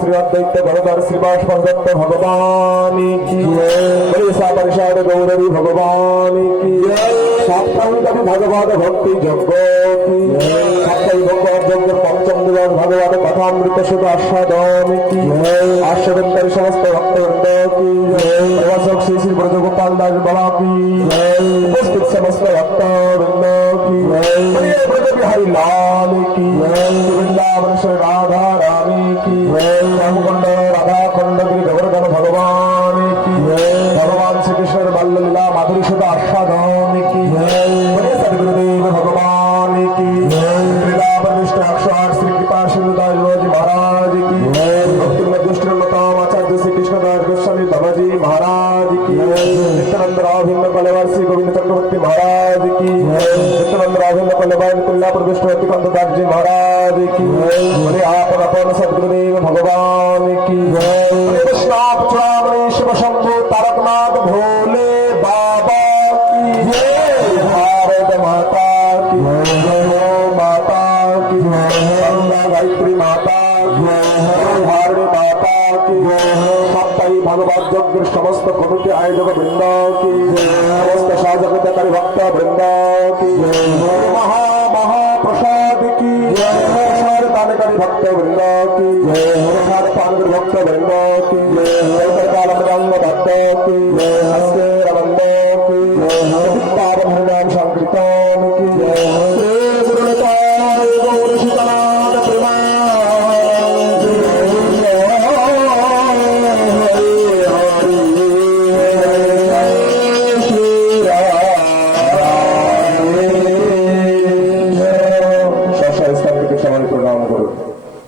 श्री अद्वैत भगवान श्रीवास दत्त भगवान की परिषाद गौरवी भगवान की सप्ताह भगवत भक्ति यज्ञ की सप्ताह भगवत पंचम শ্রীমদ ভগবত কথামৃত শুধু আস্বাদন কি আস্বাদনকারী সমস্ত ভক্তবৃন্দ কি প্রবাসক শ্রী শ্রী ব্রজগোপাল দাস বাবা কি উপস্থিত সমস্ত ভক্তবৃন্দ কি ব্রজ বিহারী লাল কি বৃন্দাবন শ্রী রাধা রানী কি শ্যামকুণ্ড রাধা খণ্ডগিরি গোবর্ধন ভগবান কি ভগবান শ্রীকৃষ্ণের বাল্য লীলা মাধুরী শুধু আস্বাদন কি সদ্গুরুদেব ভগবান কি বৃন্দাবন বিষ্ণু 108 শ্রী কৃপা সিন্ধুদাস বাবাজি মহারাজ কি ভক্তির দুষ্টিরতম আচার্য শ্রী কৃষ্ণদাস গোস্বামী বাবাজি মহারাজ কি নিত্যানন্দ রাভিন্ন কলেবার শ্রী গোবিন্দ চক্রবর্তী মহারাজ কি নিত্যানন্দ রাভিন্ন কলেবার কল্যাপুর বিষ্ণুপতি কন্দদাস জি মহারাজ কি বলে আপন আপন সদ্গুরুদেব ভগবান কি বৈষ্ণব চূড়ামণি শিব শম্ভু তারকনাথ ভোলে বাবা কি ভারত মাতা কি মাতা কি গঙ্গা গায়ত্রী মাতা কি ভারী মাতা কি সপ্তাহী ভগবত যজ্ঞের সমস্ত কমিটি আয়োজক বৃন্দ কি সমস্ত সহযোগিতাকারী ভক্ত বৃন্দ কি মহা মহাপ্রসাদ কি প্রসাদ দানকারী ভক্ত বৃন্দ কি প্রসাদ পানকারী ভক্ত বৃন্দ কি